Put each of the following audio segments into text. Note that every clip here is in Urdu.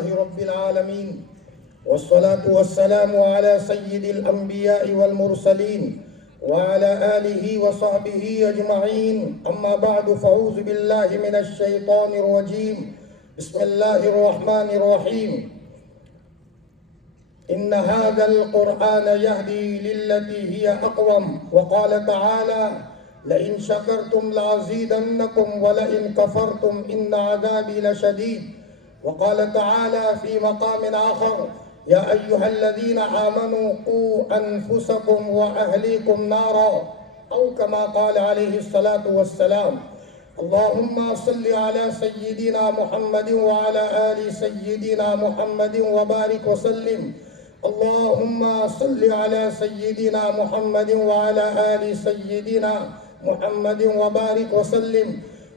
رب العالمين والصلاة والسلام على سيد الأنبياء والمرسلين وعلى آله وصحبه أجمعين. أما بعد، فأعوذ بالله من الشيطان الرجيم. بسم الله الرحمن الرحيم. إن هذا القرآن يهدي للتي هي أقوم. وقال تعالى: لئن شكرتم لأزيدنكم ولئن كفرتم إن عذابي لشديد. وقال تعالى في مقام آخر: يا أيها الذين آمنوا قوا أنفسكم وأهليكم نارا، أو كما قال عليه الصلاة والسلام. اللهم صل على سيدنا محمد وعلى آل سيدنا محمد وبارك وسلم. اللهم صل على سيدنا محمد وعلى آل سيدنا محمد وبارك وسلم.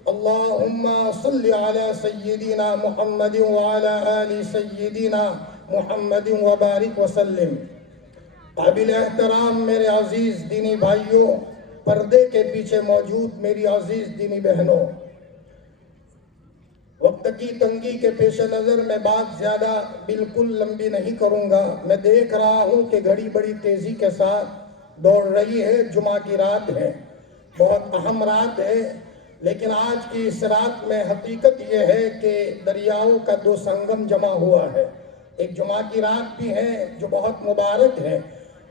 اللهم صل على سيدنا محمد وعلى آل سيدنا محمد وبارک وسلم. قابل احترام میرے عزیز دینی بھائیوں، پردے کے پیچھے موجود میری عزیز دینی بہنوں، وقت کی تنگی کے پیش نظر میں بات زیادہ بالکل لمبی نہیں کروں گا. میں دیکھ رہا ہوں کہ گھڑی بڑی تیزی کے ساتھ دوڑ رہی ہے. جمعہ کی رات ہے، بہت اہم رات ہے، لیکن آج کی اس رات میں حقیقت یہ ہے کہ دریاؤں کا دو سنگم جمع ہوا ہے. ایک جمعہ کی رات بھی ہے جو بہت مبارک ہے.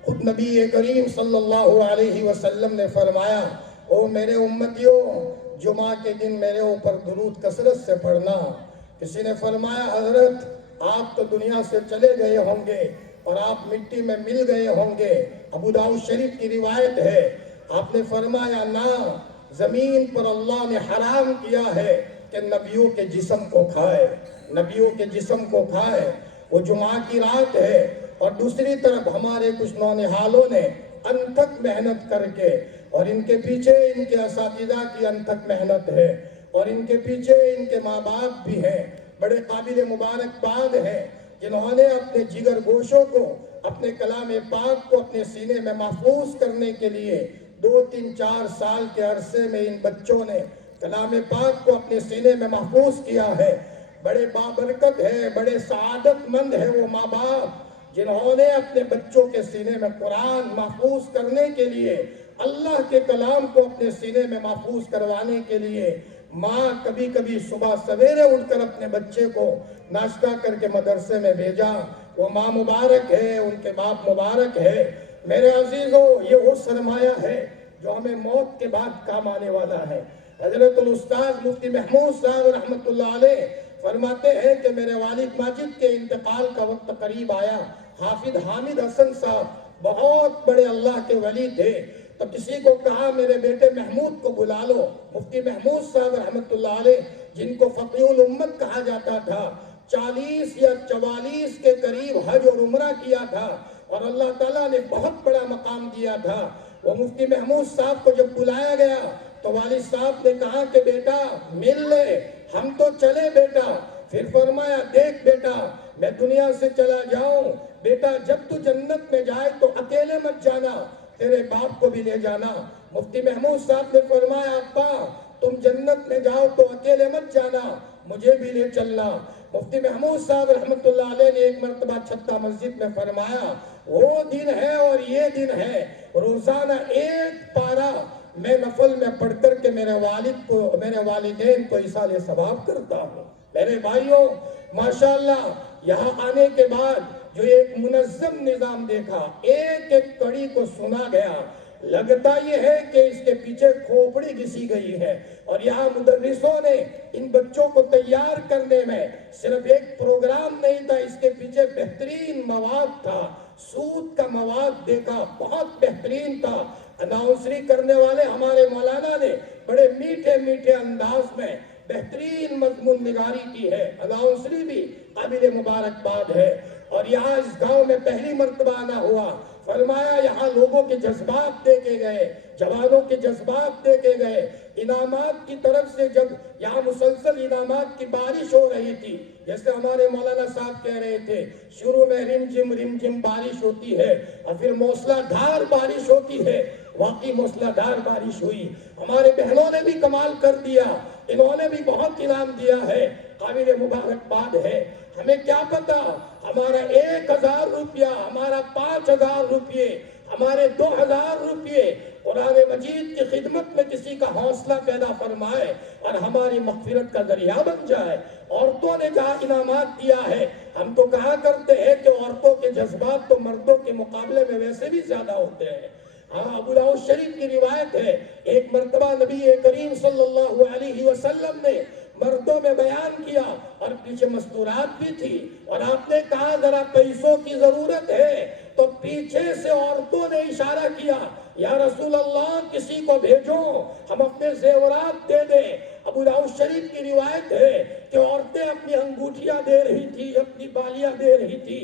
خود نبی کریم صلی اللہ علیہ وسلم نے فرمایا: او میرے امتیوں، جمعہ کے دن میرے اوپر درود کثرت سے پڑھنا. کسی نے فرمایا: حضرت آپ تو دنیا سے چلے گئے ہوں گے اور آپ مٹی میں مل گئے ہوں گے. ابو داؤد شریف کی روایت ہے. آپ نے فرمایا: نہ، زمین پر اللہ نے حرام کیا ہے کہ نبیوں کے جسم کو کھائے، نبیوں کے جسم کو کھائے. وہ جمعہ کی رات ہے، اور دوسری طرف ہمارے کچھ نونہالوں نے انتھک محنت کر کے، اور ان کے پیچھے ان کے اساتذہ کی انتھک محنت ہے، اور ان کے پیچھے ان کے ماں باپ بھی ہیں. بڑے قابل مبارکباد ہیں جنہوں نے اپنے جگر گوشوں کو، اپنے کلام پاک کو اپنے سینے میں محفوظ کرنے کے لیے 2-3-4 سال کے عرصے میں ان بچوں نے کلام پاک کو اپنے سینے میں محفوظ کیا ہے. بڑے بابرکت ہے، بڑے سعادت مند ہے وہ ماں باپ جنہوں نے اپنے بچوں کے سینے میں قرآن محفوظ کرنے کے لیے، اللہ کے کلام کو اپنے سینے میں محفوظ کروانے کے لیے، ماں کبھی کبھی صبح سویرے اٹھ کر اپنے بچے کو ناشتہ کر کے مدرسے میں بھیجا. وہ ماں مبارک ہے، ان کے باپ مبارک ہے. میرے عزیزوں، یہ وہ سرمایہ ہے جو ہمیں موت کے بعد کام آنے والا ہے. حضرت الاستاذ مفتی محمود صاحب رحمۃ اللہ علیہ فرماتے ہیں کہ میرے والد ماجد کے انتقال کا وقت قریب آیا. حافظ حامد حسن صاحب بہت بڑے اللہ کے ولی تھے. تو کسی کو کہا میرے بیٹے محمود کو بلا لو. مفتی محمود صاحب رحمۃ اللہ علیہ، جن کو فقیہ الامت کہا جاتا تھا، 40 یا 44 کے قریب حج اور عمرہ کیا تھا، اور اللہ تعالیٰ نے بہت بڑا مقام دیا تھا. وہ مفتی محمود صاحب کو جب بلایا گیا تو والد صاحب نے کہا کہ بیٹا مل لے، ہم تو چلے بیٹا. پھر فرمایا: دیکھ بیٹا، میں دنیا سے چلا جاؤں، بیٹا جب تو جنت میں جائے تو اکیلے مت جانا، تیرے باپ کو بھی لے جانا. مفتی محمود صاحب نے فرمایا: ابا تم جنت میں جاؤ تو اکیلے مت جانا، مجھے بھی لے چلنا. مفتی محمود صاحب رحمۃ اللہ علیہ نے ایک مرتبہ چھتہ مسجد میں فرمایا: وہ دن ہے اور یہ دن ہے، روزانہ 1 پارہ میں نفل میں پڑھ کر کے میرے والد کو، میرے والدین کو ایصال ثواب کرتا ہوں. میرے بھائیوں، ماشاءاللہ یہاں آنے کے بعد جو ایک منظم نظام دیکھا، ایک ایک کڑی کو سنا گیا، لگتا یہ ہے کہ اس کے پیچھے کھوپڑی گھسی گئی ہے. اور یہاں مدرسوں نے ان بچوں کو تیار کرنے میں صرف ایک پروگرام نہیں تھا، اس کے پیچھے بہترین مواد تھا. سود کا مواد دیکھا، بہت بہترین تھا. اناؤنسری کرنے والے ہمارے مولانا نے بڑے میٹھے میٹھے انداز میں بہترین مضمون نگاری کی ہے. اناؤنسری بھی قابل مبارکباد ہے. اور یہاں اس گاؤں میں پہلی مرتبہ آنا ہوا. فرمایا یہاں لوگوں کے جذبات دیکھے گئے، جوانوں کے جذبات دیکھے گئے. انعامات کی طرف سے جب یہاں مسلسل انعامات کی بارش ہو رہی تھی، جیسے ہمارے مولانا صاحب کہہ رہے تھے، شروع میں رم جم بارش ہوتی ہے، اور پھر موسلا دھار بارش ہوتی ہے. واقعی موسلادھار بارش ہوئی. ہمارے بہنوں نے بھی کمال کر دیا, انہوں نے بھی بہت انعام دیا ہے, قابل مبارکباد ہے. ہمیں کیا پتا ہمارا 1000 روپیہ, ہمارا 5000 روپیے, ہمارے 2000 روپیے قرآن مجید کی خدمت میں کسی کا حوصلہ پیدا فرمائے اور ہماری مغفرت کا ذریعہ بن جائے. عورتوں نے جہاں انعامات دیا ہے, ہم تو کہا کرتے ہیں کہ عورتوں کے جذبات تو مردوں کے مقابلے میں ویسے بھی زیادہ ہوتے ہیں. ہاں, ابو داؤد شریف کی روایت ہے, ایک مرتبہ نبی کریم صلی اللہ علیہ وسلم نے مردوں میں بیان کیا اور پیچھے مستورات بھی تھی, اور آپ نے کہا ذرا پیسوں کی ضرورت ہے, تو پیچھے سے عورتوں نے اشارہ کیا, یا رسول اللہ کسی کو بھیجو ہم اپنے زیورات دے دیں. ابو داؤد شریف کی روایت ہے کہ عورتیں اپنی انگوٹھیاں دے رہی تھی, اپنی بالیاں دے رہی تھی,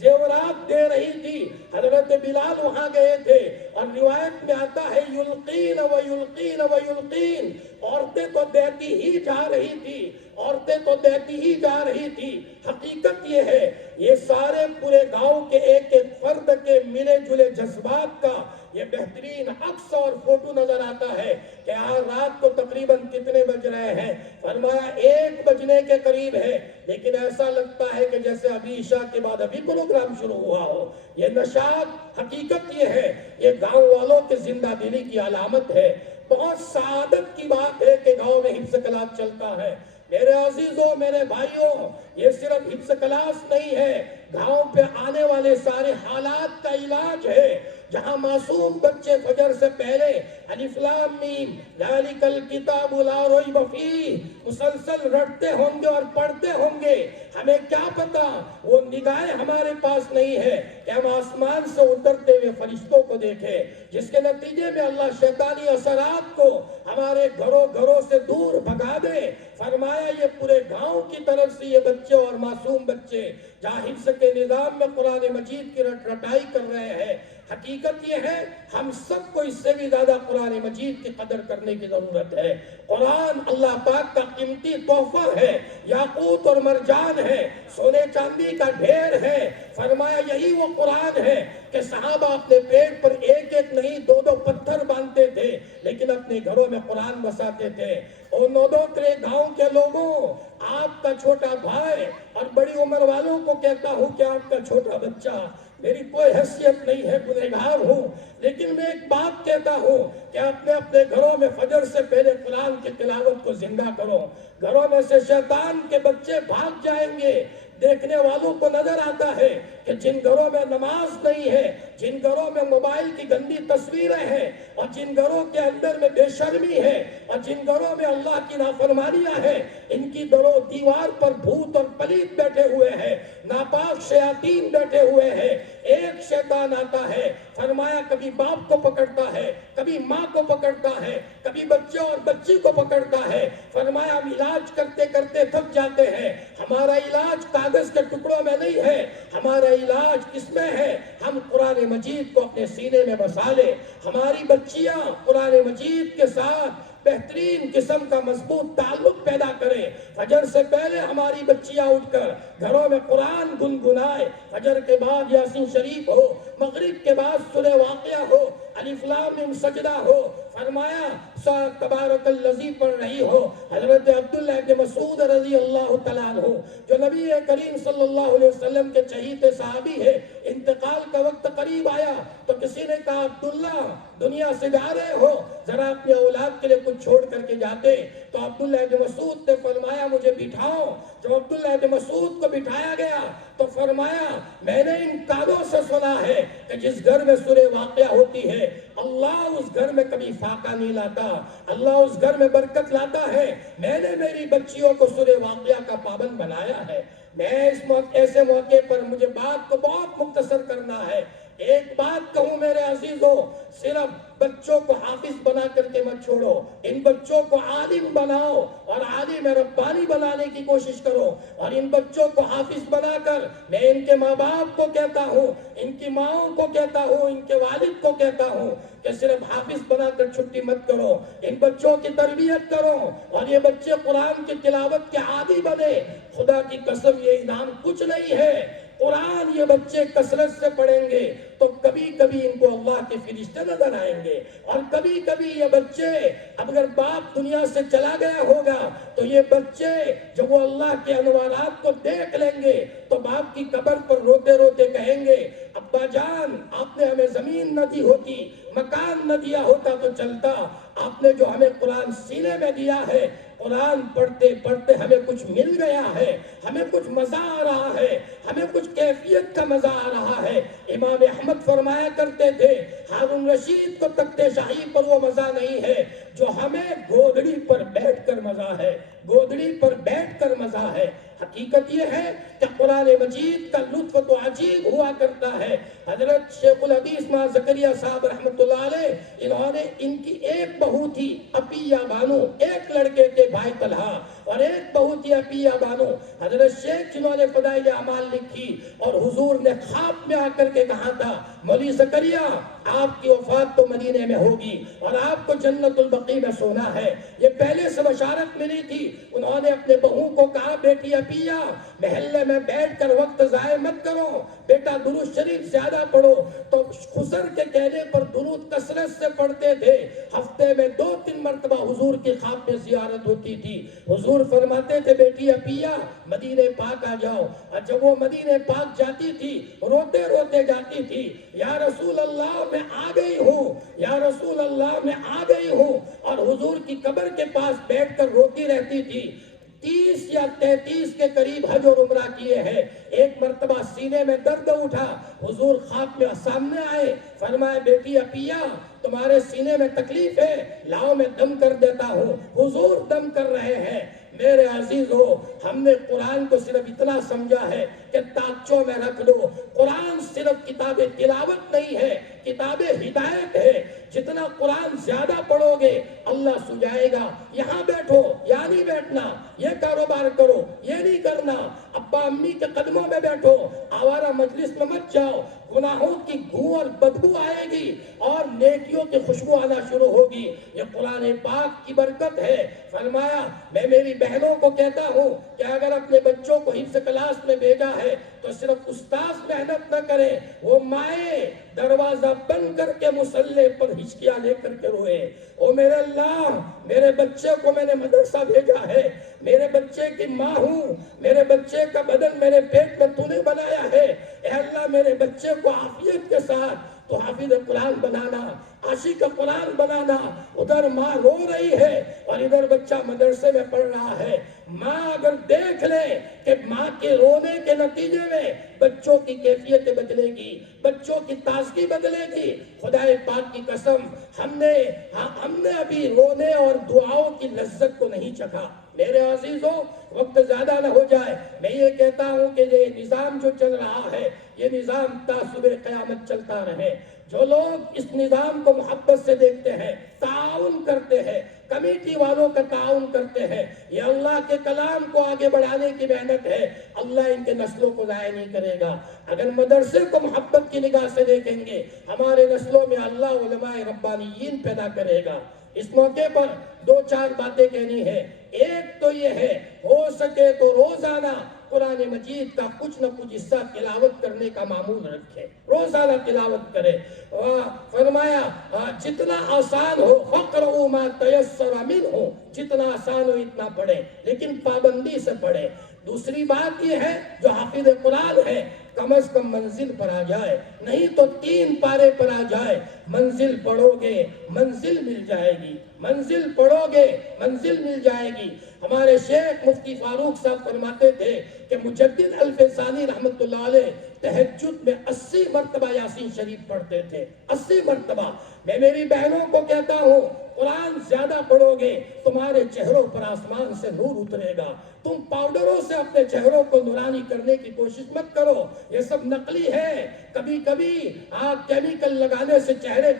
زیورات دے رہی تھی. حضرت بلال وہاں گئے تھے اور روایت میں آتا ہے یلقین و یلقین و یلقین, عورتیں تو دیتی ہی جا رہی تھی, عورتیں تو دیتی ہی جا رہی تھی. حقیقت یہ ہے یہ سارے پورے گاؤں کے ایک ایک فرد کے ملے جلے جذبات کا یہ بہترین عکس اور فوٹو نظر آتا ہے کہ آج رات کو تقریباً کتنے بج رہے ہیں. فرمایا 1 بجنے کے قریب ہے, لیکن ایسا لگتا ہے کہ جیسے ابھی عشاء کے بعد ابھی پروگرام شروع ہوا ہو. یہ نشاط حقیقت یہ ہے, یہ گاؤں والوں کے زندہ دلی کی علامت ہے. بہت سعادت کی بات ہے کہ گاؤں میں حفظ کلاس چلتا ہے. میرے عزیزوں, میرے بھائیوں, یہ صرف حفظ کلاس نہیں ہے, گاؤں پہ آنے والے سارے حالات کا علاج ہے. جہاں معصوم بچے فجر سے پہلے الف لام میم ذالک الکتاب لا ریب فیہ مسلسل رٹتے ہوں گے اور پڑھتے ہوں گے, ہمیں کیا پتا وہ نگاہیں ہمارے پاس نہیں ہے کہ ہم آسمان سے اترتے ہوئے فرشتوں کو دیکھیں, جس کے نتیجے میں اللہ شیطانی اثرات کو ہمارے گھروں سے دور بھگا دے. فرمایا یہ پورے گاؤں کی طرف سے یہ بچے اور معصوم بچے جہاں حفظ کے نظام میں قرآن مجید کی رٹائی کر رہے ہیں. حقیقت یہ ہے ہم سب کو اس سے بھی زیادہ قرآن مجید کی قدر کرنے کی ضرورت ہے. قرآن اللہ پاک کا قیمتی تحفہ ہے, یاقوت اور مرجان ہے, سونے چاندی کا ڈھیر ہے. فرمایا یہی وہ قرآن ہے کہ صحابہ اپنے پیٹ پر ایک ایک نہیں 2 پتھر باندھتے تھے, لیکن اپنے گھروں میں قرآن بساتے تھے. اور نودوترے گاؤں کے لوگوں, آپ کا چھوٹا بھائی اور بڑی عمر والوں کو کہتا ہوں کہ آپ کا چھوٹا بچہ, میری کوئی حیثیت نہیں ہے, گنہگار ہوں, لیکن میں ایک بات کہتا ہوں کہ اپنے اپنے گھروں میں فجر سے پہلے قرآن کی تلاوت کو زندہ کرو. گھروں میں سے شیطان کے بچے بھاگ جائیں گے. دیکھنے والوں کو نظر آتا ہے کہ جن گھروں میں نماز نہیں ہے, جن گھروں میں موبائل کی گندی تصویریں ہیں, اور جن گھروں کے اندر میں بے شرمی ہے, اور جن گھروں میں اللہ کی نافرمانیاں ہیں, ان کی درو دیوار پر بھوت اور پلیت بیٹھے ہوئے ہیں, ناپاک شیاطین بیٹھے ہوئے ہیں. ایک شیطان آتا ہے, فرمایا کبھی باپ کو پکڑتا ہے, کبھی ماں کو پکڑتا ہے, کبھی بچے اور بچی کو پکڑتا ہے. فرمایا ہم علاج کرتے کرتے تھک جاتے ہیں. ہمارا علاج کاغذ کے ٹکڑوں میں نہیں ہے, ہمارا علاج کس میں ہے؟ ہم قرآن مجید کو اپنے سینے میں بسا لیں. ہماری بچیاں قرآن مجید کے ساتھ بہترین قسم کا مضبوط تعلق پیدا کریں. فجر سے پہلے ہماری بچیاں اٹھ کر گھروں میں قرآن گنگنائے. فجر کے بعد یاسین شریف ہو, مغرب کے بعد سورہ واقعہ ہو, الف لام میم سجدہ ہو. فرمایا تبارک الذی پڑھ رہی ہو. حضرت عبداللہ ابن مسعود رضی اللہ تعالیٰ عنہ جو نبی کریم صلی اللہ علیہ وسلم کے چہیتے صحابی ہے, انتقال کا وقت قریب آیا تو کسی نے کہا عبداللہ دنیا سے جا رہے ہو, ذرا اپنے اولاد کے لیے کچھ چھوڑ کر کے جاتے. تو عبداللہ ابن مسعود نے فرمایا مجھے بٹھاؤ. جب عبداللہ ابن مسعود کو بٹھایا گیا تو فرمایا میں نے ان کانوں سے سنا ہے کہ جس گھر میں سورہ واقعہ ہوتی ہے اللہ اس گھر میں کبھی فاقہ نہیں لاتا, اللہ اس گھر میں برکت لاتا ہے. میں نے میری بچیوں کو سورہ واقعہ کا پابند بنایا ہے. میں اس ایسے موقع پر مجھے بات کو بہت مختصر کرنا ہے. ایک بات کہوں میرے عزیزوں, صرف بچوں کو حافظ بنا کر کے مت چھوڑو, ان بچوں کو عالم بناؤ اور عالم ربانی بنانے کی کوشش کرو. اور ان بچوں کو حافظ بنا کر میں ان کے ماں باپ کو کہتا ہوں, ان کی ماؤں کو کہتا ہوں, ان کے والد کو کہتا ہوں کہ صرف حافظ بنا کر چھٹی مت کرو, ان بچوں کی تربیت کرو اور یہ بچے قرآن کی تلاوت کے عادی بنے. خدا کی قسم یہ انعام کچھ نہیں ہے قرآن یہ بچے کثرت سے پڑھیں گے تو کبھی کبھی ان کو اللہ کے فرشتے نظر آئیں گے، اور کبھی کبھی یہ بچے اگر باپ دنیا سے چلا گیا ہوگا تو یہ بچے جب وہ اللہ کے انوارات کو دیکھ لیں گے تو باپ کی قبر پر روتے روتے کہیں گے ابا جان آپ نے ہمیں زمین نہ دی ہوتی، مکان نہ دیا ہوتا تو چلتا، آپ نے جو ہمیں قرآن سینے میں دیا ہے، قرآن پڑھتے پڑھتے ہمیں کچھ مل گیا ہے، ہمیں کچھ مزہ آ رہا ہے، ہمیں کچھ کیفیت کا مزہ آ رہا ہے۔ امام احمد فرمایا کرتے تھے ہارون رشید کو تخت شاہی پر وہ مزہ نہیں ہے جو ہمیں گودڑی پر بیٹھ کر مزہ ہے، گودڑی پر بیٹھ کر مزہ ہے۔ حقیقت یہ ہے کہ قرآن مجید کا لطف تو عجیب ہوا کرتا ہے۔ حضرت شیخ الحدیث ماں زکریا صاحب رحمۃ اللہ علیہ، انہوں نے ان کی ایک بہو تھی عطیہ بانو، ایک لڑکے تھے بھائی طلحہ، اور ایک بہو تھی عطیہ بانو۔ حضرت شیخ جنہوں نے فضائل اعمال لکھی، اور حضور نے خواب میں آ کر کے کہا تھا مولوی زکریا آپ کی وفات تو مدینے میں ہوگی اور آپ کو جنت البقیع میں سونا ہے، یہ پہلے سے بشارت ملی تھی۔ انہوں نے اپنے بہو کو کہا بیٹی عطیہ محلے میں بیٹھ کر وقت ضائع مت کرو، بیٹا درود شریف زیادہ پڑھو۔ تو خسر کے کہنے پر درود کثرت سے پڑھتے تھے، ہفتے میں 2-3 مرتبہ حضور کی خواب میں زیارت ہوتی تھی۔ حضور فرماتے تھے بیٹی عطیہ مدینہ پاک آ جاؤ، اور جب وہ مدینہ پاک جاتی تھی روتے روتے جاتی تھی، یا رسول اللہ میں آ گئی ہوں، یا رسول اللہ میں آ گئی ہوں، اور حضور کی قبر کے پاس بیٹھ کر روتی رہتی تھی۔ 30 یا 33 کے قریب حج اور عمرہ کیے ہیں۔ ایک مرتبہ سینے میں درد اٹھا، حضور خواب میں سامنے آئے، فرمایا بیٹی عطیہ تمہارے سینے میں تکلیف ہے، لاؤ میں دم کر دیتا ہوں۔ حضور دم کر رہے ہیں۔ میرے عزیزو، ہم نے قرآن کو صرف اتنا سمجھا ہے کہ تاکچوں میں رکھ دو۔ قرآن صرف کتاب تلاوت نہیں ہے، کتاب ہدایت ہے۔ جتنا قرآن زیادہ پڑھو گے اللہ سجائے گا۔ یہاں بیٹھو یا نہیں بیٹھنا، یہ کاروبار کرو یہ نہیں کرنا، ابا امی کے قدموں میں بیٹھو، آوارہ مجلس میں مت جاؤ، گناہوں کی گھو اور بدبو آئے گی اور نیکیوں کی خوشبو آنا شروع ہوگی۔ یہ قرآن پاک کی برکت ہے۔ فرمایا میں میری بہنوں کو کہتا ہوں کہ اگر اپنے بچوں کو حفظ کلاس میں بھیجا ہے تو صرف استاذ محنت نہ کرے، وہ مائیں دروازہ بند کر کے مصلے پر ہچکیاں لے کر کے روئے، او میرے اللہ میرے بچے کو میں نے مدرسہ بھیجا ہے، میرے بچے کی ماں ہوں، میرے بچے کا بدن میرے پیٹ میں تو نے بنایا ہے، اے اللہ میرے بچے کو عافیت کے ساتھ تو حافظ قرآن بنانا، عاشق قرآن بنانا۔ ادھر ماں رو رہی ہے اور ادھر بچہ مدرسے میں پڑھ رہا ہے۔ ماں اگر دیکھ لے کہ ماں کے رونے کے نتیجے میں بچوں کی کیفیت بدلے گی، بچوں کی تازگی بدلے گی، خدا پاک کی قسم ہم نے ابھی رونے اور دعاؤں کی لذت کو نہیں چکھا۔ میرے عزیزوں وقت زیادہ نہ ہو جائے، میں یہ کہتا ہوں کہ یہ نظام جو چل رہا ہے یہ نظام تا صبح قیامت چلتا رہے۔ جو لوگ اس نظام کو محبت سے دیکھتے ہیں، تعاون کرتے ہیں، کمیٹی والوں کا تعاون کرتے ہیں، یہ اللہ کے کلام کو آگے بڑھانے کی محنت ہے، اللہ ان کے نسلوں کو ضائع نہیں کرے گا۔ اگر مدرسے کو محبت کی نگاہ سے دیکھیں گے ہمارے نسلوں میں اللہ علماء ربانیین پیدا کرے گا۔ اس موقع پر 2-4 باتیں کہنی ہے۔ ایک تو یہ ہے ہو سکے تو روزانہ قرآن مجید کا کچھ نہ کچھ حصہ تلاوت کرنے کا معمول رکھے، روزانہ تلاوت کرے۔ فرمایا جتنا آسان ہو فَقْرَؤُوا مَا تَيَسَّرَ مِنْهُ، جتنا آسان ہو اتنا پڑھے لیکن پابندی سے پڑھے۔ دوسری بات یہ ہے جو حافظ قرآن ہے کم از کم منزل پر آ جائے، نہیں تو 3 پارے پر آ جائے، منزل پڑھو گے منزل مل جائے گی، منزل پڑھو گے منزل مل جائے گی۔ ہمارے شیخ مفتی فاروق صاحب فرماتے تھے کہ مجدد الفسانی رحمت اللہ علیہ تہجد میں 80 مرتبہ یاسین شریف پڑھتے تھے، 80 مرتبہ۔ میں میری بہنوں کو کہتا ہوں قرآن زیادہ پڑھو گے تمہارے چہروں پر آسمان سے نور اترے گا۔ تم پاؤڈروں سے اپنے چہروں کو نورانی کرنے کی کوشش مت کرو، یہ سب نقلی ہے۔ کبھی کبھی کیمیکل لگانے سے چہرے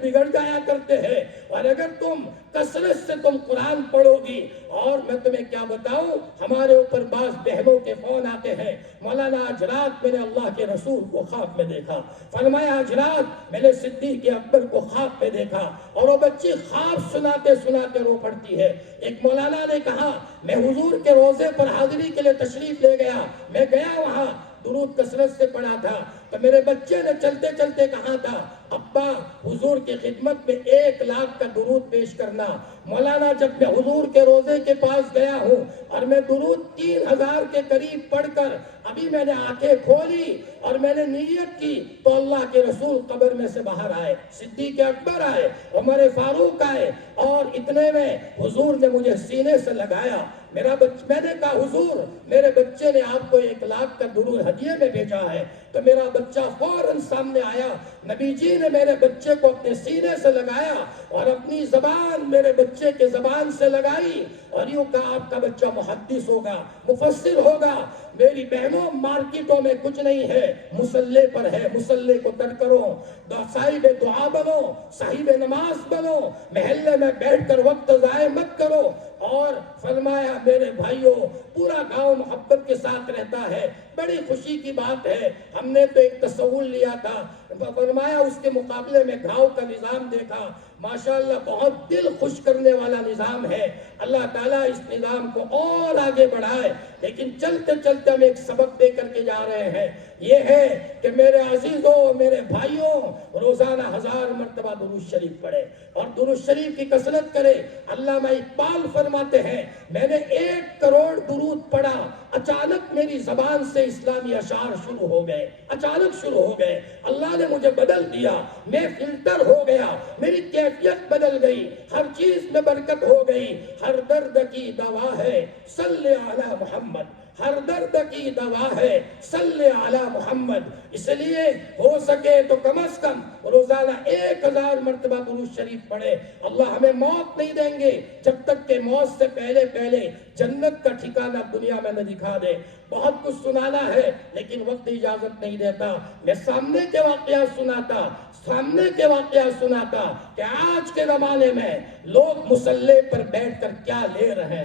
بگڑ جایا کرتے ہیں، اور اگر تم کثرت سے تم قرآن پڑھو گی، اور میں تمہیں کیا بتاؤں ہمارے اوپر بعض بہنوں کے فون آتے ہیں، مولانا آج رات میں نے اللہ کے رسول کو خواب میں دیکھا، فرمایا آج رات میں نے صدیق اکبر کو خواب میں دیکھا، اور وہ بچی خواب سناتے سناتے رو پڑتی ہے۔ ایک مولانا نے کہا میں حضور کے روزے پر حاضری کے لیے تشریف لے گیا، میں گیا وہاں درود درود کثرت سے پڑھا تھا تو میرے بچے نے چلتے چلتے کہا تھا ابا حضور کی خدمت میں 1,00,000 کا درود پیش کرنا۔ مولانا جب میں حضور کے روضے کے پاس گیا ہوں اور میں درود 3,000 کے قریب پڑھ کر ابھی میں نے آنکھیں کھولی اور میں نے نیت کی تو اللہ کے رسول قبر میں سے باہر آئے، صدیق اکبر آئے، عمر فاروق آئے، اور اتنے میں حضور نے مجھے سینے سے لگایا۔ میں نے کہا حضور میرے بچے نے آپ کو 1,00,000 کا درود ہدیے میں بھیجا ہے، تو میرا بچہ فوراً سامنے آیا، نبی جی نے میرے بچے کو اپنے سینے سے لگایا اور اپنی زبان میرے بچے کے زبان سے لگائی اور یوں کہا آپ کا بچہ محدث ہوگا، مفسر ہوگا۔ میری بہنوں مارکیٹوں میں کچھ نہیں ہے، مصلی پر ہے، مصلی کو ترک کرو، صاحب دعا بنو، صاحب نماز بنو، محلے میں بیٹھ کر وقت ضائع مت کرو۔ اور فرمایا میرے بھائیوں پورا گاؤں محبت کے ساتھ رہتا ہے، بڑی خوشی کی بات ہے، ہم نے تو ایک تصور لیا تھا، فرمایا اس کے مقابلے میں گاؤں کا نظام دیکھا، ماشاءاللہ بہت دل خوش کرنے والا نظام ہے۔ اللہ تعالیٰ اس نظام کو اور آگے بڑھائے، لیکن چلتے چلتے ہم ایک سبق دے کر کے جا رہے ہیں، یہ ہے کہ میرے عزیزوں میرے بھائیوں روزانہ 1000 مرتبہ درود شریف پڑھے اور درود شریف کی کثرت کرے۔ علامہ اقبال فرماتے ہیں میں نے 1 کروڑ درود پڑھا، اچانک میری زبان سے اسلامی اشعار شروع ہو گئے، اچانک شروع ہو گئے، اللہ نے مجھے بدل دیا، میں فلٹر ہو گیا، میری کیفیت بدل گئی، ہر چیز میں برکت ہو گئی۔ ہر درد کی دوا ہے صلی علی محمد، ہر درد کی دوا ہے صلی علی محمد۔ اس لیے ہو سکے تو کم از کم روزانہ 1000 مرتبہ درود شریف پڑھے۔ اللہ ہمیں موت نہیں دیں گے جب تک کہ موت سے پہلے جنت کا ٹھکانہ دنیا میں نہ دکھا دے۔ بہت کچھ سنانا ہے لیکن وقت اجازت نہیں دیتا، میں سامنے کے واقعات سناتا کہ آج کے زمانے میں لوگ مصلی پر بیٹھ کر کیا لے رہے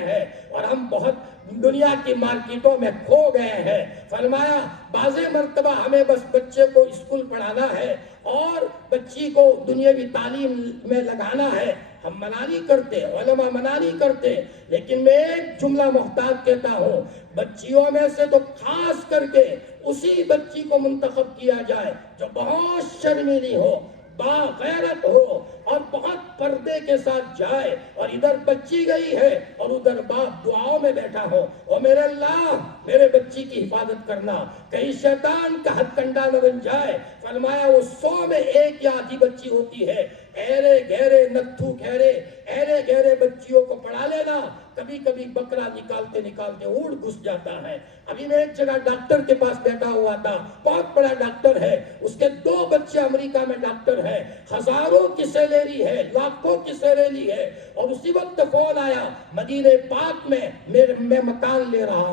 ہیں اور ہم بہت دنیا کی مارکیٹوں میں کھو گئے ہیں۔ فرمایا بعض مرتبہ ہمیں بس بچے کو اسکول پڑھانا ہے اور بچی کو دنیاوی تعلیم میں لگانا ہے، ہم منع نہیں کرتے، علماء منع نہیں کرتے، لیکن میں ایک جملہ محتاط کہتا ہوں، بچیوں میں سے تو خاص کر کے اسی بچی کو منتخب کیا جائے جو بہت شرمیلی ہو، باغیرت ہو اور بہت پردے کے ساتھ جائے، اور ادھر بچی گئی ہے اور ادھر باپ دعاؤں میں بیٹھا ہو، او میرے اللہ میرے بچی کی حفاظت کرنا، کہیں شیطان کا ہتھ کنڈا نہ بن جائے۔ فرمایا وہ 100 میں 1 یا آدھی بچی ہوتی ہے، ایرے گہرے نتھو گہرے ایرے گہرے بچیوں کو پڑھا لینا، کبھی کبھی بکرا نکالتے نکالتے اونٹ گھس جاتا ہے۔ ابھی میں ایک جگہ ڈاکٹر کے پاس بیٹھا ہوا تھا، بہت بڑا ڈاکٹر ہے، اس کے 2 بچے امریکہ میں ڈاکٹر ہیں، ہزاروں کی سیلری ہے، لاکھوں کی سیلری ہے، اور اسی وقت فون آیا مدینہ پاک میں میں مکان لے رہا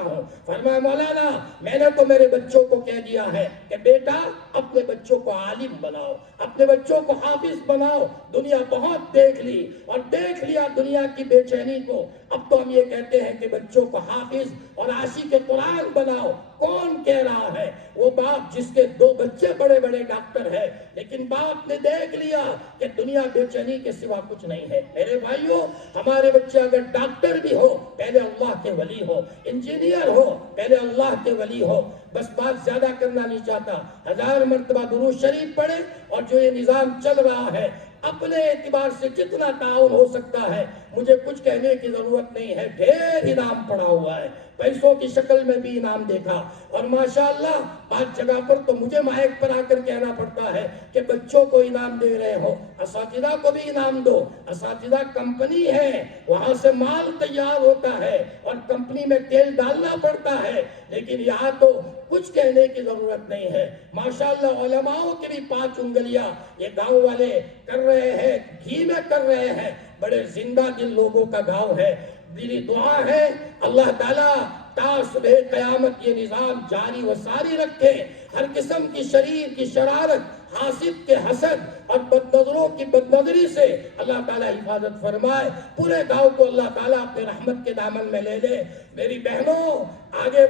ہوں۔ فرمایا مولانا میں نے تو میرے بچوں کو کہہ دیا ہے کہ بیٹا اپنے بچوں کو عالم بناؤ، اپنے بچوں کو حافظ بناؤ، دنیا بہت دیکھ لی اور دیکھ لیا دنیا کی بے چینی کو، اب تو ہم یہ کہتے ہیں کہ بچوں کو حافظ اور عاشق قرآن بناؤ۔ کون کہہ رہا ہے؟ وہ باپ جس کے 2 بچے بڑے بڑے ڈاکٹر ہیں، لیکن باپ نے دیکھ لیا کہ دنیا بے چینی کے سوا کچھ نہیں ہے۔ میرے بھائیوں ہمارے بچے اگر ڈاکٹر بھی ہو پہلے اللہ کے ولی ہو، انجینئر ہو پہلے اللہ کے ولی ہو۔ بس بات زیادہ کرنا نہیں چاہتا، 1000 مرتبہ درود شریف پڑھے، اور جو یہ نظام چل رہا ہے اپنے اعتبار سے جتنا تعاون ہو سکتا ہے، مجھے کچھ کہنے کی ضرورت نہیں ہے، ڈھیر انعام پڑا ہوا ہے، پیسوں کی شکل میں بھی انعام دیکھا، اور ماشاءاللہ بات جگہ پر تو مجھے مائک پر آ کر کہنا پڑتا ہے کہ بچوں کو انعام دے رہے ہو، اساتذہ کو بھی انعام دو۔ اساتذہ کمپنی ہے، وہاں سے مال تیار ہوتا ہے اور کمپنی میں تیل ڈالنا پڑتا ہے، لیکن یہاں تو کچھ کہنے کی ضرورت نہیں ہے۔ ماشاءاللہ علماؤں کی بھی 5 انگلیاں یہ گاؤں والے کر رہے ہیں، گھی میں کر رہے ہیں، بڑے زندہ دل لوگوں کا گاؤں ہے۔ میری دعا ہے اللہ تعالیٰ تا صبح قیامت یہ نظام جاری و ساری رکھے، ہر قسم کی شریر کی شرارت، حاسد کے حسد اور بد نظروں کی بد نظری سے اللہ تعالیٰ حفاظت فرمائے، پورے گاؤں کو اللہ تعالیٰ اپنے رحمت کے دامن میں لے لے۔ میری بہنوں آگے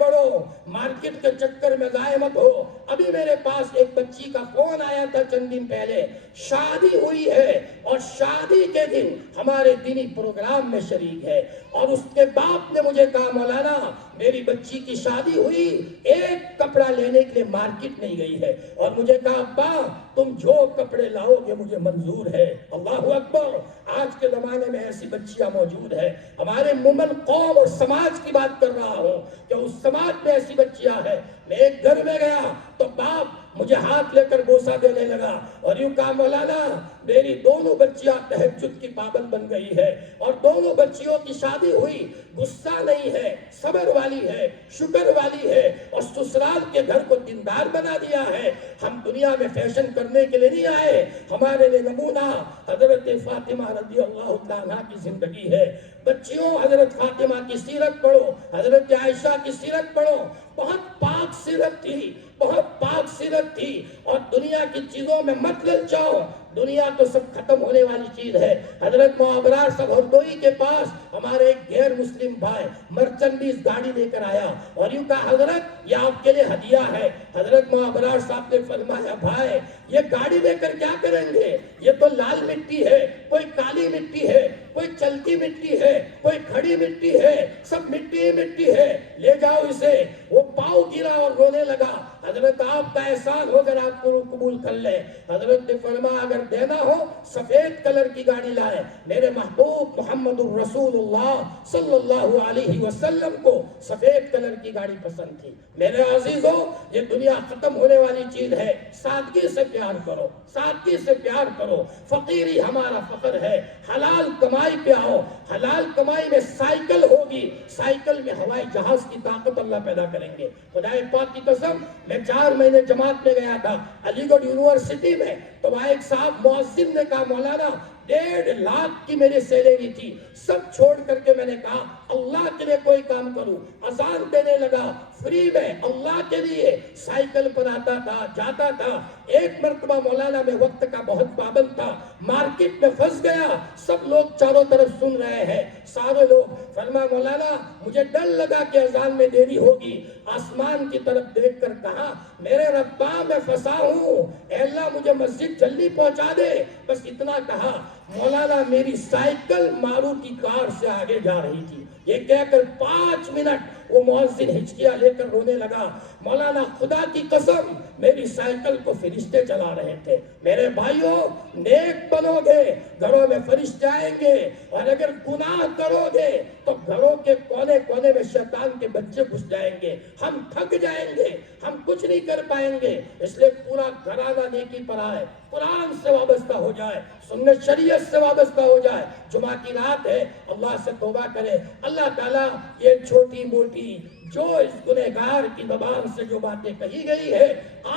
بڑھو، مارکیٹ کے چکر میں ضائع مت ہو۔ اب ابھی میرے پاس ایک بچی کا فون آیا تھا چند دن پہلے، شادی ہوئی ہے اور شادی کے دن ہمارے دینی پروگرام میں شریک ہے، اور اس کے باپ نے مجھے کہا مولانا میری بچی کی شادی ہوئی، ایک کپڑا لینے کے لیے مارکیٹ نہیں گئی ہے، اور مجھے کہا ابا تم جو کپڑے لاؤ گے مجھے منظور ہے۔ اللہ اکبر! آج کے زمانے میں ایسی بچیاں موجود ہیں۔ ہمارے مومن قوم اور سماج کی بات کر رہا ہوں کہ اس سماج میں ایسی بچیاں ہیں۔ میں ایک گھر میں گیا تو باپ مجھے ہاتھ لے کر بوسہ دینے لگا اور یوں کہا مولانا میری دونوں بچیاں تہجد کی پابند بن گئی ہے، اور دونوں بچیوں کی شادی ہوئی، غصہ نہیں ہے، صبر والی ہے، شکر والی ہے، اور سسرال کے گھر کو دیندار بنا دیا ہے۔ ہم دنیا میں فیشن کرنے کے لیے نہیں آئے، ہمارے لیے نمونہ حضرت فاطمہ رضی اللہ عنہا کی زندگی ہے۔ بچیوں حضرت فاطمہ کی سیرت پڑھو، حضرت عائشہ کی سیرت پڑھو، بہت پاک سیرت تھی، بہت پاک سیرت تھی، اور دنیا کی چیزوں میں مت للچاؤ، دنیا تو سب ختم ہونے والی چیز ہے۔ حضرت معاورہ صاحب ہردوئی کے پاس ہمارے ایک غیر مسلم بھائی مرچنڈیز گاڑی لے کر آیا اور یوں کہا حضرت یہ آپ کے لیے ہدیہ ہے۔ حضرت معاورہ صاحب نے فرمایا بھائی یہ گاڑی لے کر کیا کریں گے، یہ تو لال مٹی ہے، کوئی کالی مٹی ہے، کوئی چلتی مٹی ہے، کوئی کھڑی مٹی ہے، سب مٹی ہی مٹی ہے، لے جاؤ اسے۔ وہ پاؤں گرا اور رونے لگا۔ حضرت آپ کا احسان ہو کر آپ کو قبول کر لے۔ حضرت نے فرمایا اگر دینا ہو سفید کلر کی گاڑی لائے۔ میرے محبوب محمد الرسول اللہ صلی اللہ علیہ وسلم کو سفید کلر کی گاڑی پسند تھی۔ میرے عزیزوں یہ دنیا ختم ہونے والی چیز ہے، سادگی سے پیار کرو، سادگی سے پیار کرو۔ فقیری ہمارا فخر ہے، حلال کمائی پہ آؤ، حلال کمائی میں سائیکل ہوگی، سائیکل میں ہوائی جہاز کی طاقت اللہ پیدا کریں گے۔ خدا پاک کی قسم میں 4 مہینے جماعت میں گیا تھا علی گڑھ یونیورسٹی میں، تو وہاں ایک صاحب مؤذن نے کہا مولانا 1.5 لاکھ کی میری سیلری تھی، سب چھوڑ کر کے میں نے کہا اللہ کے لیے کوئی کام کروں، اذان دینے لگا فری میں اللہ کے لیے، سائیکل پر آتا تھا جاتا تھا۔ ایک مرتبہ مولانا میں وقت کا بہت پابند تھا، مارکیٹ میں پھنس گیا، سب لوگ چاروں طرف سن رہے ہیں، سارے لوگ فرمایا مولانا مجھے ڈر لگا کہ اذان میں دیری ہوگی، آسمان کی طرف دیکھ کر کہا میرے ربا میں پھنسا ہوں، اے اللہ مجھے مسجد جلدی پہنچا دے، بس اتنا کہا۔ مولانا میری سائیکل ماروتی کار سے آگے جا رہی تھی، یہ کہہ کر 5 منٹ وہ مؤذن ہچکیاں لے کر رونے لگا۔ مولانا خدا کی قسم میری سائیکل کو فرشتے چلا رہے تھے۔ میرے بھائیوں نیک بنو گے گھروں میں فرشتے آئیں گے، اور اگر گناہ کرو گے تو گھروں کے کونے کونے میں شیطان کے بچے گھس جائیں گے، ہم تھک جائیں گے، ہم کچھ نہیں کر پائیں گے۔ اس لیے پورا گھرانہ نیکی پر آئے، قرآن سے وابستہ ہو جائے، سنت شریعت سے وابستہ ہو جائے۔ جمعہ کی رات ہے، اللہ سے توبہ کرے۔ اللہ تعالیٰ یہ چھوٹی موٹی جو اس گنہگار کی زبان سے جو باتیں کہی گئی ہے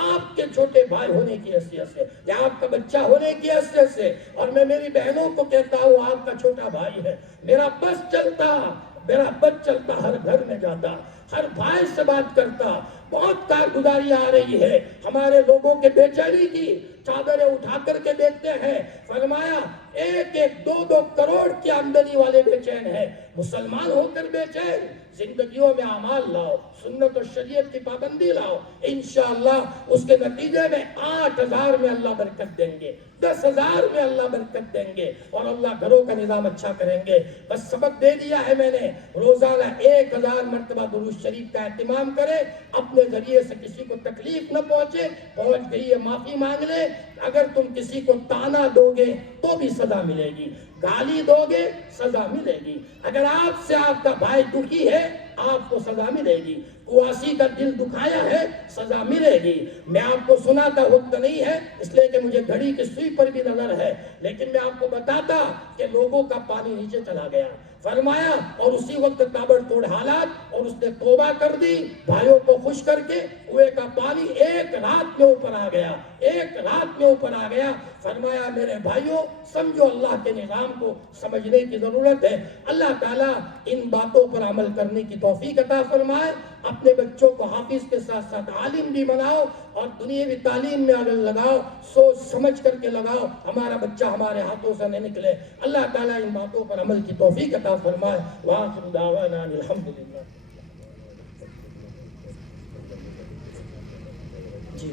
آپ کے چھوٹے بھائی ہونے کی حیثیت سے یا آپ کا بچہ ہونے کی حیثیت سے، اور میں میری بہنوں کو کہتا ہوں آپ کا چھوٹا بھائی ہے، میرا بس چلتا ہر گھر میں جاتا، ہر بھائی سے بات کرتا، بہت کارگزاری آ رہی ہے۔ ہمارے لوگوں کے بے چینی کی چادریں اٹھا کر کے دیکھتے ہیں، فرمایا 1-2 کروڑ کی آمدنی والے بے چین ہیں، مسلمان ہو کر بے چین۔ زندگیوں میں اعمال لاؤ، سنت و شریعت کی پابندی لاؤ، انشاءاللہ اس کے نتیجے میں 8,000 میں اللہ برکت دیں گے، 10,000 میں اللہ برکت دیں گے، اور اللہ گھروں کا نظام اچھا کریں گے۔ بس سبق دے دیا ہے میں نے، روزانہ 1,000 مرتبہ درود شریف کا اہتمام کرے، اپنے ذریعے سے کسی کو تکلیف نہ پہنچے، پہنچ گئی ہے معافی مانگ لے۔ اگر تم کسی کو تانا دو گے تو بھی سزا ملے گی، گالی دو گے سزا ملے گی۔ اگر آپ سے آپ کا بھائی دکھی ہے آپ کو سزا ملے گی، کواسی کا دل دکھایا ہے سزا ملے گی۔ میں آپ کو سناتا وقت نہیں ہے اس لیے کہ مجھے گھڑی کی سوئی پر بھی نظر ہے، لیکن میں آپ کو بتاتا کہ لوگوں کا پانی نیچے چلا گیا، فرمایا اور اسی وقت تابڑ توڑ حالات، اور اس نے توبہ کر دی، بھائیوں کو خوش کر کے کنویں کا پانی 1 رات میں اوپر آ گیا، 1 رات میں اوپر آ گیا۔ فرمایا میرے بھائیوں سمجھو اللہ کے نظام کو سمجھنے کی ضرورت ہے۔ اللہ تعالیٰ ان باتوں پر عمل کرنے کی توفیق عطا فرمائے۔ اپنے بچوں کو حافظ کے ساتھ ساتھ عالم بھی بناؤ، اور دنیاوی تعلیم میں اگر لگاؤ سوچ سمجھ کر کے لگاؤ، ہمارا بچہ ہمارے ہاتھوں سے نہ نکلے۔ اللہ تعالیٰ ان باتوں پر عمل کی توفیق عطا فرمائے۔ وآخر دعوانا الحمدللہ۔ جی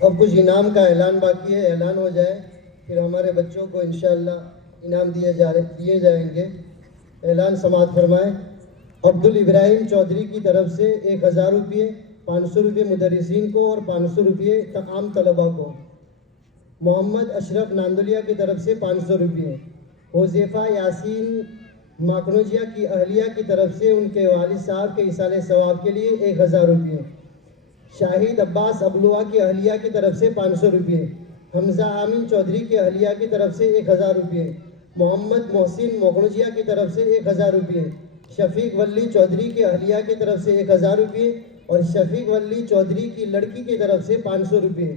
اب کچھ انعام کا اعلان باقی ہے، اعلان ہو جائے پھر ہمارے بچوں کو انشاءاللہ انعام دیے جائیں گے۔ اعلان سماعت فرمائیں۔ عبد الابراہیم چودھری کی طرف سے 1000 روپے، 500 روپے مدرسین کو اور 500 روپے عام طلبہ کو۔ محمد اشرف ناندولیا کی طرف سے 500 روپے۔ حذیفہ یاسین ماکنوجیا کی اہلیہ کی طرف سے ان کے والد صاحب کے ایصال ثواب کے لیے 1000 روپے۔ شاہد عباس ابلوا کی اہلیہ کی طرف سے 500 روپے۔ حمزہ امین چودھری کی اہلیہ کی طرف سے 1000 روپے۔ محمد محسن مغنوجیہ کی طرف سے 1000 روپے۔ شفیق ولی چودھری کی اہلیہ کی طرف سے 1000 روپے اور شفیق ولی چودھری کی لڑکی کی طرف سے 500 روپے۔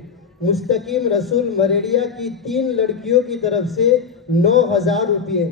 مستقیم رسول مریڈیا کی 3 لڑکیوں کی طرف سے 9000 روپے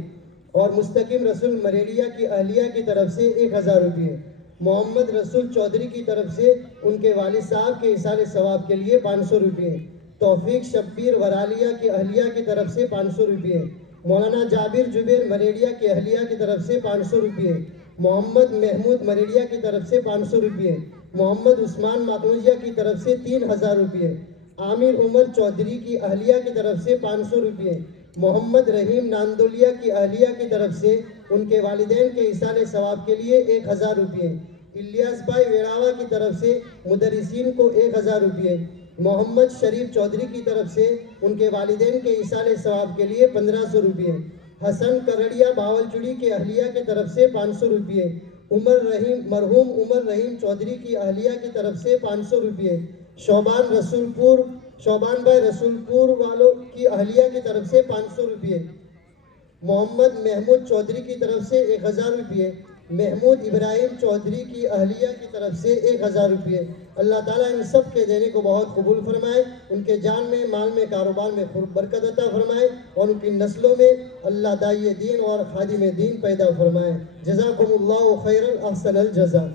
اور مستقیم رسول مریڈیا کی اہلیہ کی طرف سے 1000 روپے۔ محمد رسول چودھری کی طرف سے ان کے والد صاحب کے ایصال ثواب کے لیے 500 روپے۔ توفیق شبیر ورالیہ کی اہلیہ کی طرف سے 500 روپے۔ مولانا جابر جبیر مریڈیا کی اہلیہ کی طرف سے 500 روپے۔ محمد محمود مریڈیا کی طرف سے 500 روپے۔ محمد عثمان ماکنوجیہ کی طرف سے 3000 روپے۔ عامر عمر چودھری کی اہلیہ کی طرف سے 500 روپے۔ محمد رحیم ناندولیا کی اہلیہ کی طرف سے ان کے والدین کے ایصال ثواب کے لیے 1000 روپے۔ الیاس بھائی ویڑاوا کی طرف سے مدرسین کو 1000 روپے۔ محمد شریف چودھری کی طرف سے ان کے والدین کے ایصال ثواب کے لیے 1500 روپے۔ حسن کرڑیا باولچوڑی کے اہلیہ کی طرف سے 500 روپے۔ مرحوم عمر رحیم چودھری کی اہلیہ کی طرف سے 500 روپے۔ شوبان بھائی رسول پور والوں کی اہلیہ کی طرف سے 500 روپے۔ محمد محمود چودھری کی طرف سے 1000 روپے۔ محمود ابراہیم چودھری کی اہلیہ کی طرف سے 1000 روپے۔ اللہ تعالیٰ ان سب کے دینے کو بہت قبول فرمائے، ان کے جان میں، مال میں، کاروبار میں برکت عطا فرمائے اور ان کی نسلوں میں اللہ داعی دین اور خادم دین پیدا فرمائے۔ جزاکم اللہ خیرا احسن الجزا۔